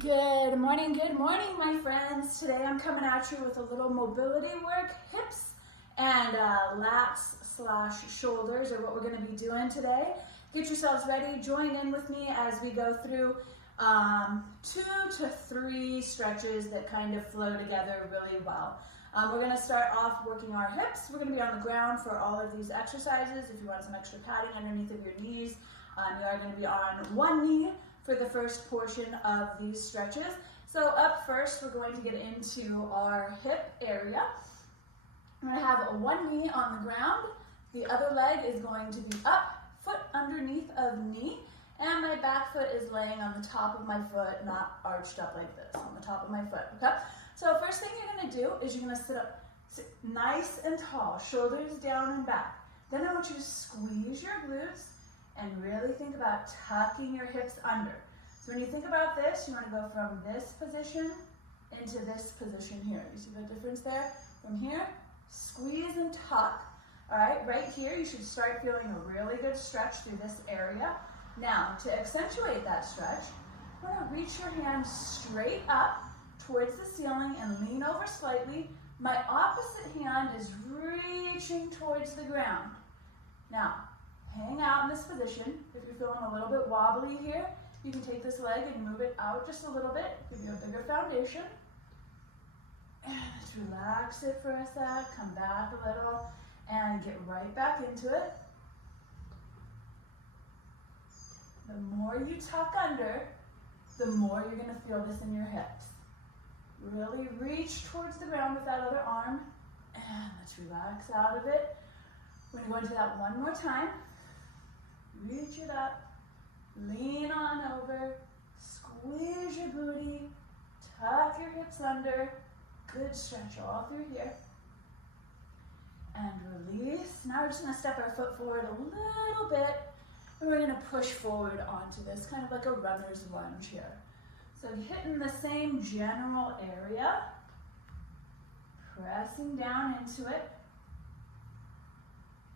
Good morning, my friends. Today I'm coming at you with a little mobility work, hips and lats/shoulders are what we're going to be doing today. Get yourselves ready, join in with me as we go through 2 to 3 stretches that kind of flow together really well. We're going to start off working our hips. We're going to be on the ground for all of these exercises. If you want some extra padding underneath of your knees, you are going to be on one knee for the first portion of these stretches. So up first, we're going to get into our hip area. I'm going to have one knee on the ground. The other leg is going to be up, foot underneath of knee, and my back foot is laying on the top of my foot, not arched up like this, on the top of my foot, okay? So first thing you're going to do is you're going to sit up nice and tall, shoulders down and back. Then I want you to squeeze your glutes and really think about tucking your hips under. So when you think about this, you want to go from this position into this position here. You see the difference there? From here, squeeze and tuck. All right, right here, you should start feeling a really good stretch through this area. Now, to accentuate that stretch, you want to reach your hand straight up towards the ceiling and lean over slightly. My opposite hand is reaching towards the ground. Now, hang out in this position. If you're feeling a little bit wobbly here, you can take this leg and move it out just a little bit, give you a bigger foundation. And just relax it for a sec, come back a little, and get right back into it. The more you tuck under, the more you're going to feel this in your hips. Really reach towards the ground with that other arm, and let's relax out of it. We're going to go into that one more time. Reach it up, lean on over, squeeze your booty, tuck your hips under, good stretch all through here, and release. Now we're just going to step our foot forward a little bit, and we're going to push forward onto this, kind of like a runner's lunge here. So hitting the same general area, pressing down into it,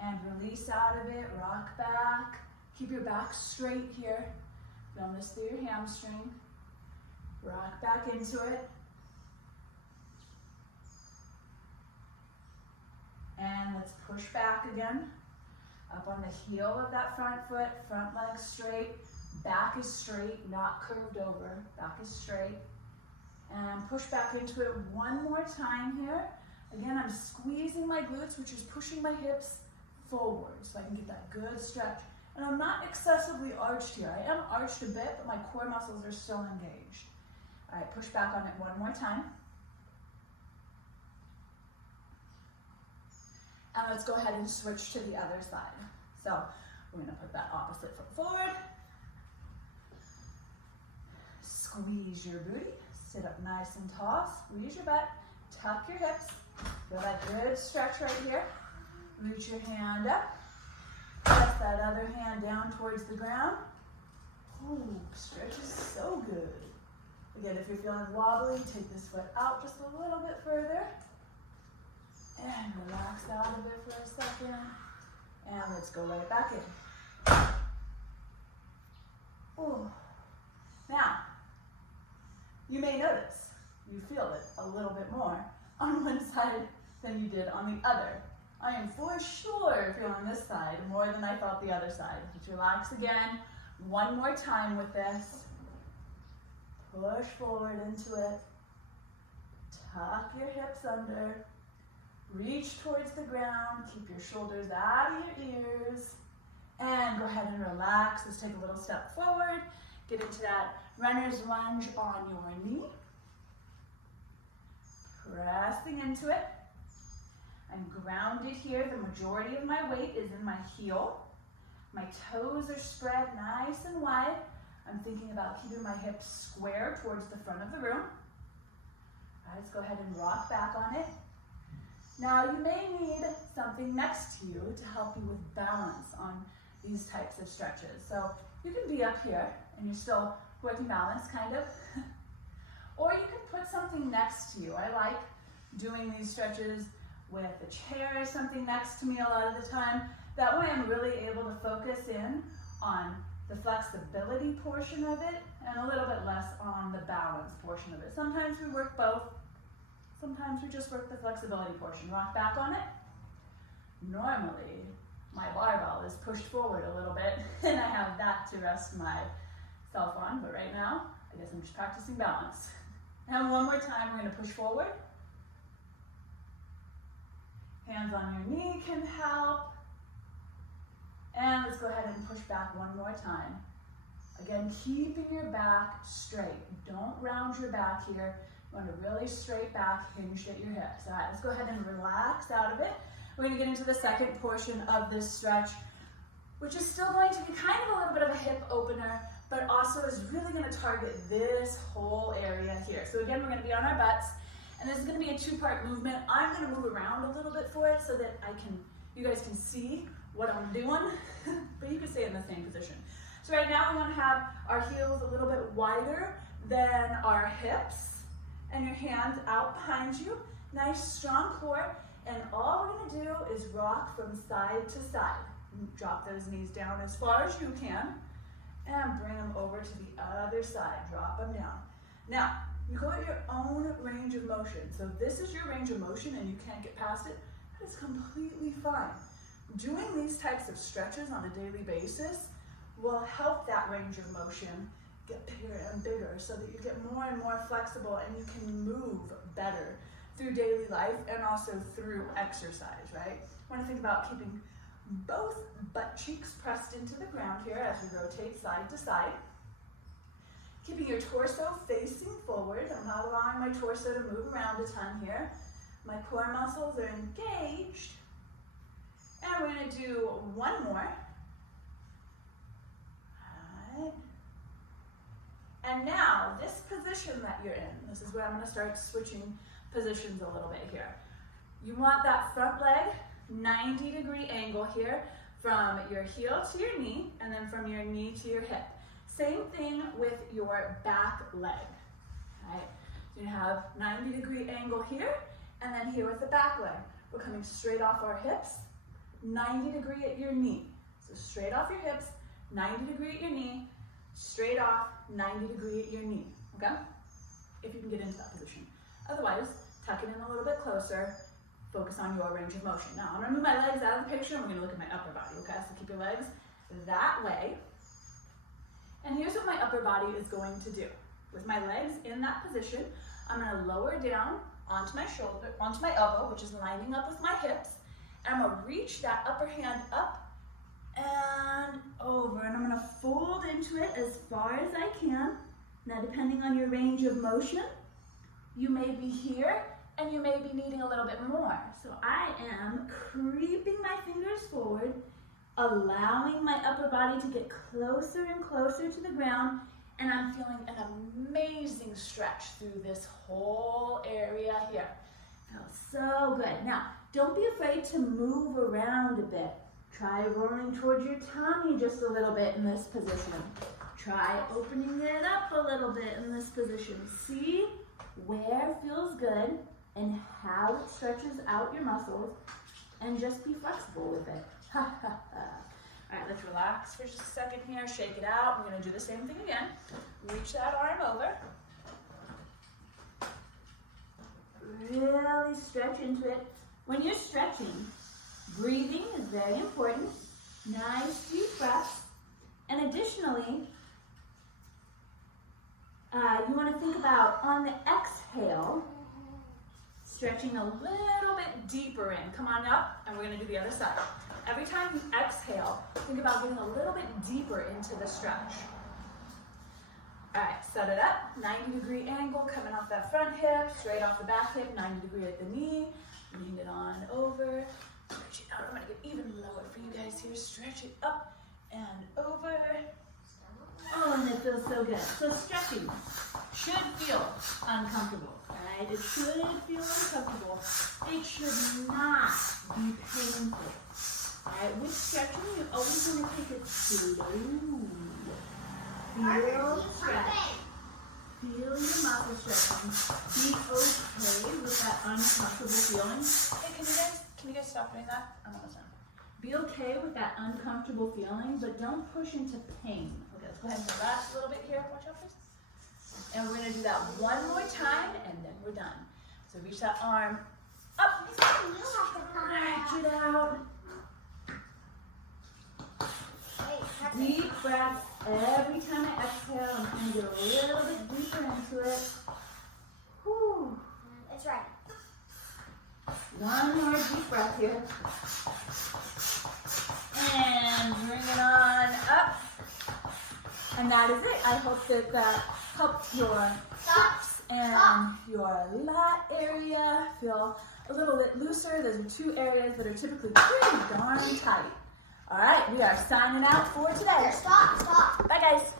and release out of it, rock back. Keep your back straight here. Feel this through your hamstring. Rock back into it. And let's push back again. Up on the heel of that front foot, front leg straight. Back is straight, not curved over. Back is straight. And push back into it one more time here. Again, I'm squeezing my glutes, which is pushing my hips forward so I can get that good stretch. And I'm not excessively arched here. I am arched a bit, but my core muscles are still engaged. All right, push back on it one more time. And let's go ahead and switch to the other side. So we're going to put that opposite foot forward. Squeeze your booty. Sit up nice and tall. Squeeze your butt. Tuck your hips. Feel that good stretch right here. Reach your hand up. Press that other hand down towards the ground. Ooh, stretch is so good. Again, if you're feeling wobbly, take this foot out just a little bit further. And relax out of it for a second. And let's go right back in. Ooh. Now, you may notice you feel it a little bit more on one side than you did on the other. I am for sure feeling this side more than I felt the other side. Just relax again. One more time with this. Push forward into it. Tuck your hips under. Reach towards the ground. Keep your shoulders out of your ears. And go ahead and relax. Let's take a little step forward. Get into that runner's lunge on your knee. Pressing into it. I'm grounded here. The majority of my weight is in my heel. My toes are spread nice and wide. I'm thinking about keeping my hips square towards the front of the room. All right, let's go ahead and rock back on it. Now you may need something next to you to help you with balance on these types of stretches. So you can be up here and you're still working balance, kind of. Or you can put something next to you. I like doing these stretches with a chair or something next to me a lot of the time. That way I'm really able to focus in on the flexibility portion of it and a little bit less on the balance. portion of it. Sometimes we work both. Sometimes we just work the flexibility portion. Rock back on it. Normally, my barbell is pushed forward a little bit and I have that to rest myself on, but right now, I guess I'm just practicing balance. And one more time, we're gonna push forward. Hands on your knee can help. And let's go ahead and push back one more time. Again, keeping your back straight. Don't round your back here. You want a really straight back, hinged at your hips. All right, let's go ahead and relax out of it. We're gonna get into the second portion of this stretch, which is still going to be kind of a little bit of a hip opener, but also is really gonna target this whole area here. So again, we're gonna be on our butts, and this is gonna be a two-part movement. I'm gonna move around a little bit for it so that you guys can see what I'm doing, but you can stay in the same position. So right now we wanna have our heels a little bit wider than our hips, and your hands out behind you. Nice, strong core, and all we're gonna do is rock from side to side. Drop those knees down as far as you can, and bring them over to the other side. Drop them down. Now, you go at your own range of motion. So if this is your range of motion and you can't get past it, that is completely fine. Doing these types of stretches on a daily basis will help that range of motion get bigger and bigger so that you get more and more flexible and you can move better through daily life and also through exercise, right? I want to think about keeping both butt cheeks pressed into the ground here as we rotate side to side. Keeping your torso facing forward. I'm not allowing my torso to move around a ton here. My core muscles are engaged. And we're going to do one more. All right. And now, this position that you're in, this is where I'm going to start switching positions a little bit here. You want that front leg 90-degree angle here from your heel to your knee, and then from your knee to your hip. Same thing with your back leg. Right? So you have 90-degree angle here, and then here with the back leg. We're coming straight off our hips, 90-degree at your knee. So straight off your hips, 90-degree at your knee, straight off, 90-degree at your knee, okay? If you can get into that position. Otherwise, tuck it in a little bit closer, focus on your range of motion. Now, I'm gonna move my legs out of the picture and we're gonna look at my upper body, okay? So keep your legs that way. And here's what my upper body is going to do. With my legs in that position, I'm gonna lower down onto my shoulder, onto my elbow, which is lining up with my hips, and I'm gonna reach that upper hand up and over, and I'm gonna fold into it as far as I can. Now, depending on your range of motion, you may be here and you may be needing a little bit more. So I am creeping my fingers forward, allowing my upper body to get closer and closer to the ground, and I'm feeling an amazing stretch through this whole area here. Feels so good. Now, don't be afraid to move around a bit. Try rolling towards your tummy just a little bit in this position. Try opening it up a little bit in this position. See where feels good and how it stretches out your muscles, and just be flexible with it. All right, let's relax for just a second here. Shake it out. We're going to do the same thing again. Reach that arm over. Really stretch into it. When you're stretching, breathing is very important. Nice deep breaths. And additionally, you want to think about on the exhale, stretching a little bit deeper in. Come on up, and we're going to do the other side. Every time you exhale, think about getting a little bit deeper into the stretch. All right, set it up. 90-degree angle coming off that front hip, straight off the back hip, 90-degree at the knee. Lean it on over. Stretch it out. I'm going to get even lower for you guys here. Stretch it up and over. Oh, and it feels so good. So stretching should feel uncomfortable, right? It should feel uncomfortable. It should not be painful. All right, with stretching, you always want to take it slow. Feel stretch. Feel your muscle stretching. Be okay with that uncomfortable feeling. Hey, can you guys stop doing that? I'm almost done. Be okay with that uncomfortable feeling, but don't push into pain. Okay, let's go ahead and relax a little bit here. Watch out, please. And we're going to do that one more time and then we're done. So reach that arm up, stretch it out. Deep breath every time I exhale. I'm going to get a little bit deeper into it. Whew. It's right. One more deep breath here. And bring it on up. And that is it. I hope that that helped your hips and your lat area feel a little bit looser. Those are two areas that are typically pretty darn tight. All right, we are signing out for today. Stop. Bye, guys.